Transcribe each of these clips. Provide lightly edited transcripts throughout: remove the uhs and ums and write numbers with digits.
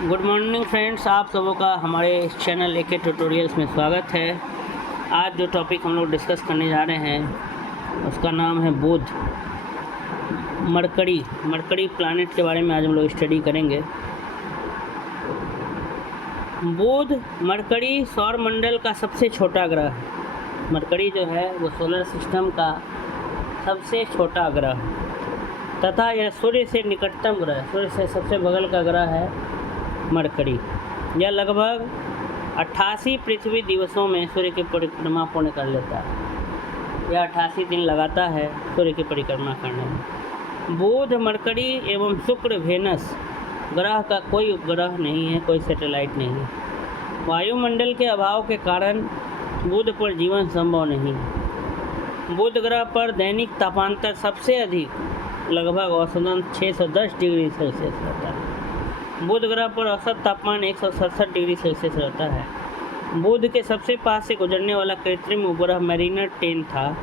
Good morning friends, आप सबों का हमारे इस चैनल एके ट्यूटोरियल्स में स्वागत है। आज जो टॉपिक हम लोग डिस्कस करने जा रहे हैं उसका नाम है बुध। मरकरी प्लैनेट के बारे में आज हम लोग स्टडी करेंगे। बुध मरकरी सौरमंडल का सबसे छोटा ग्रह है। मरकरी जो है वो सोलर सिस्टम का सबसे छोटा ग्रह है तथा यह सूर्य से निकटतम ग्रह है। सूर्य से सबसे बगल का ग्रह है मरकरी। यह लगभग 88 पृथ्वी दिवसों में सूर्य की परिक्रमा पूर्ण कर लेता है। यह 88 दिन लगाता है सूर्य की परिक्रमा करने में। बुध, मरकरी एवं शुक्र, वेनस ग्रह का कोई उपग्रह नहीं है, कोई सैटेलाइट नहीं है। वायुमंडल के अभाव के कारण बुध पर जीवन संभव नहीं है। बुध ग्रह पर दैनिक तापांतर सबसे अधिक लगभग औसतन 610 डिग्री सेल्सियस रहता है। बुध ग्रह पर औसत तापमान 167 डिग्री सेल्सियस रहता है। बुध के सबसे पास से गुजरने वाला कृत्रिम उपग्रह मैरिनर 10 था,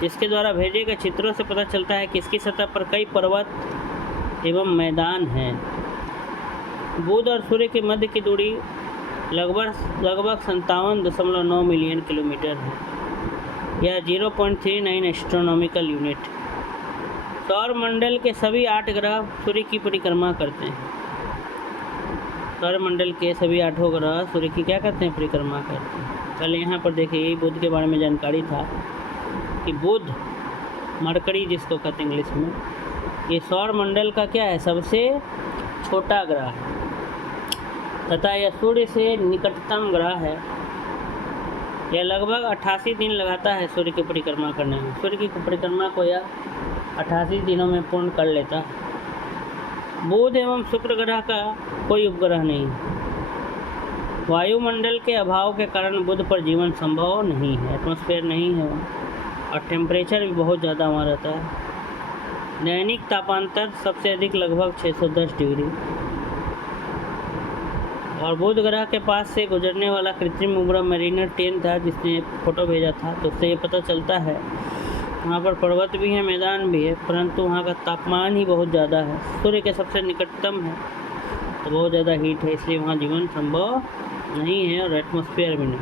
जिसके द्वारा भेजे गए चित्रों से पता चलता है कि इसकी सतह पर कई पर्वत एवं मैदान हैं। बुध और सूर्य के मध्य की दूरी लगभग 57.9 मिलियन किलोमीटर है। यह 0.39 एस्ट्रोनॉमिकल यूनिट। सौरमंडल के सभी 8 ग्रह सूर्य की परिक्रमा करते हैं। सौरमंडल के सभी 8 ग्रह सूर्य की क्या करते हैं? परिक्रमा करते हैं। पहले यहाँ पर देखिए, यही बुध के बारे में जानकारी था कि बुध, मरकरी जिसको कहते हैं इंग्लिश में, ये सौरमंडल का क्या है? सबसे छोटा ग्रह है तथा यह सूर्य से निकटतम ग्रह है। यह लगभग 88 दिन लगाता है सूर्य की परिक्रमा करने में। सूर्य की परिक्रमा को यह 88 दिनों में पूर्ण कर लेता है। बुध एवं शुक्र ग्रह का कोई उपग्रह नहीं। वायुमंडल के अभाव के कारण बुध पर जीवन संभव नहीं है। एटमॉस्फेयर नहीं है और टेम्परेचर भी बहुत ज़्यादा वहाँ रहता है। दैनिक तापांतर सबसे अधिक लगभग 610 डिग्री। और बुध ग्रह के पास से गुजरने वाला कृत्रिम उपग्रह मैरिनर 10 था, जिसने फ़ोटो भेजा था, तो उससे ये पता चलता है वहाँ पर पर्वत भी है, मैदान भी है, परंतु वहाँ का तापमान ही बहुत ज़्यादा है। सूर्य के सबसे निकटतम है तो बहुत ज़्यादा हीट है, इसलिए वहाँ जीवन संभव नहीं है और एटमॉस्फेयर भी नहीं।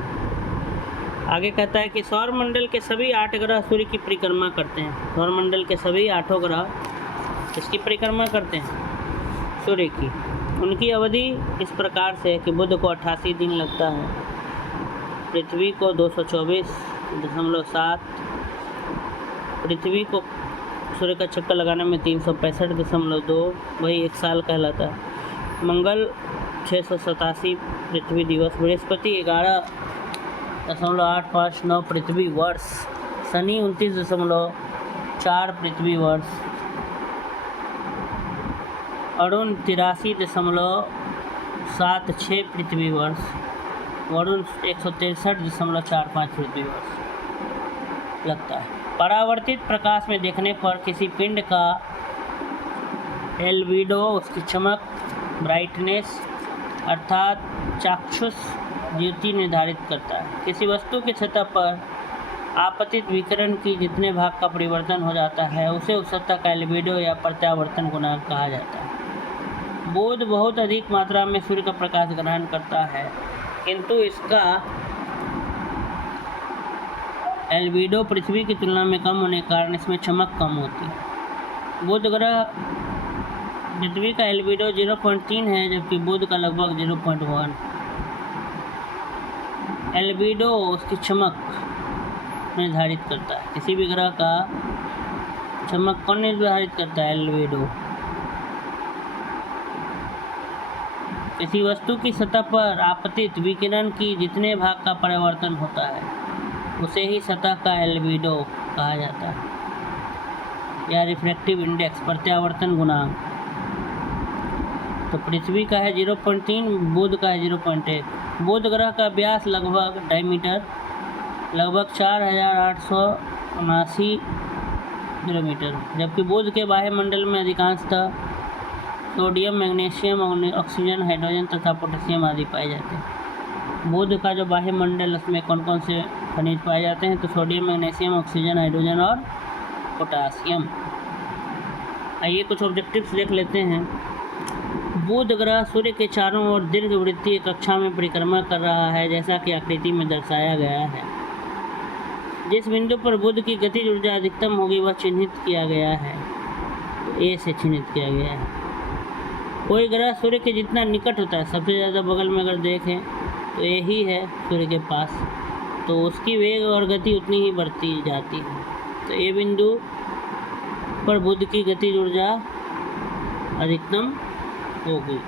आगे कहता है कि सौरमंडल के सभी 8 ग्रह सूर्य की परिक्रमा करते हैं। सौरमंडल के सभी 8 ग्रह इसकी परिक्रमा करते हैं, सूर्य की। उनकी अवधि इस प्रकार से है कि बुध को 88 दिन लगता है, पृथ्वी को 224.7, पृथ्वी को सूर्य का चक्कर लगाने में 365.2, वही 1 साल कहलाता है। मंगल 687 पृथ्वी दिवस, बृहस्पति 11.859 पृथ्वी वर्ष, शनि 29.4 पृथ्वी वर्ष, अरुण 83.76 पृथ्वी वर्ष, वरुण 163.45 पृथ्वी वर्ष लगता है। परावर्तित प्रकाश में देखने पर किसी पिंड का एल्बिडो, उसकी चमक, ब्राइटनेस अर्थात चाक्षुष ज्योति निर्धारित करता है। किसी वस्तु की सतह पर आपतित विकिरण की जितने भाग का परिवर्तन हो जाता है उसे उस सतह का एल्बिडो या प्रत्यावर्तन गुणांक कहा जाता है। बुध बहुत अधिक मात्रा में सूर्य का प्रकाश ग्रहण करता है, किंतु इसका एल्बिडो पृथ्वी की तुलना में कम होने के कारण इसमें चमक कम होती है। बुध ग्रह पृथ्वी का एल्बिडो 0.3 है, जबकि बुध का लगभग 0.1। एल्बिडो उसकी चमक निर्धारित करता है। किसी भी ग्रह का चमक कौन निर्धारित करता है? एल्बिडो। किसी वस्तु की सतह पर आपतित विकिरण की जितने भाग का परिवर्तन होता है उसे ही सतह का एल्बिडो कहा जाता है, या रिफ्रैक्टिव इंडेक्स, प्रत्यावर्तन गुणांक। तो पृथ्वी का है 0.3, बुध का है 0.1। बुध ग्रह का व्यास लगभग डायमीटर लगभग 4879 किलोमीटर, जबकि बुध के वायुमंडल में अधिकांशतः सोडियम, मैग्नीशियम, ऑक्सीजन, हाइड्रोजन तथा पोटेशियम आदि पाए जाते हैं। बुध का जो वायुमंडल, उसमें कौन कौन से खनिज पाए जाते हैं? तो सोडियम, मैग्नीशियम, ऑक्सीजन, हाइड्रोजन और पोटासियम। आइए कुछ ऑब्जेक्टिव्स देख लेते हैं। बुध ग्रह सूर्य के चारों ओर दीर्घवृत्तीय कक्षा में परिक्रमा कर रहा है, जैसा कि आकृति में दर्शाया गया है। जिस बिंदु पर बुध की गतिज ऊर्जा अधिकतम होगी वह चिन्हित किया गया है, तो ए से चिन्हित किया गया है। कोई ग्रह सूर्य के जितना निकट होता है, सबसे ज़्यादा बगल में अगर देखें तो यही है सूर्य के पास, तो उसकी वेग और गति उतनी ही बढ़ती जाती है। तो ए बिंदु पर बुध की गतिज ऊर्जा अधिकतम होगी।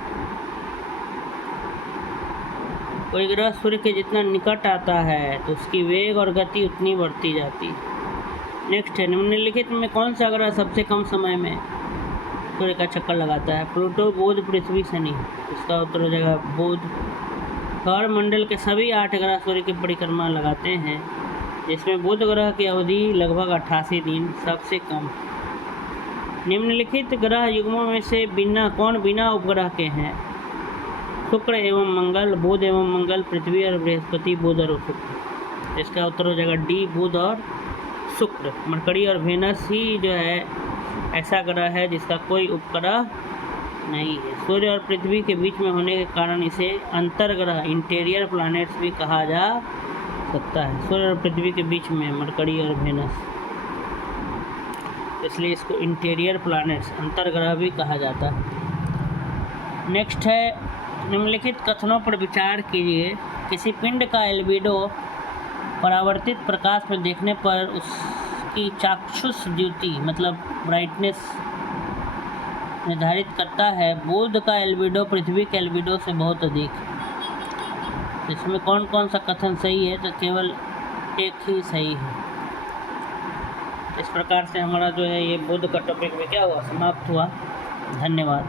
कोई ग्रह सूर्य के जितना निकट आता है तो उसकी वेग और गति उतनी बढ़ती जाती है। नेक्स्ट है, निम्नलिखित में कौन सा ग्रह सबसे कम समय में सूर्य का चक्कर लगाता है? प्लूटो, बुध, पृथ्वी, शनि। इसका उत्तर हो जाएगा बुध। सौर मंडल के सभी 8 ग्रह सूर्य की परिक्रमा लगाते हैं, जिसमें बुध ग्रह की अवधि लगभग 88 दिन सबसे कम। निम्नलिखित ग्रह युग्मों में से बिना उपग्रह के हैं? शुक्र एवं मंगल, बुध एवं मंगल, पृथ्वी और बृहस्पति, बुध और शुक्र। इसका उत्तर हो जाएगा डी, बुध और शुक्र। मरकरी और वेनस ही जो है ऐसा ग्रह है जिसका कोई उपग्रह नहीं है। सूर्य और पृथ्वी के बीच में होने के कारण इसे अंतर्ग्रह, इंटीरियर प्लैनेट्स भी कहा जा सकता है। सूर्य और पृथ्वी के बीच में मरकरी और वेनस, इसलिए इसको इंटीरियर प्लैनेट्स, अंतर्ग्रह भी कहा जाता है। नेक्स्ट है, निम्नलिखित कथनों पर विचार कीजिए। किसी पिंड का एल्बिडो परावर्तित प्रकाश में देखने पर उसकी चाक्षुष द्युति मतलब ब्राइटनेस निर्धारित करता है। बुध का एल्बिडो पृथ्वी के एल्बिडो से बहुत अधिक। इसमें कौन कौन सा कथन सही है? तो केवल एक ही सही है। इस प्रकार से हमारा जो है ये बुध का टॉपिक में क्या हुआ, समाप्त हुआ। धन्यवाद।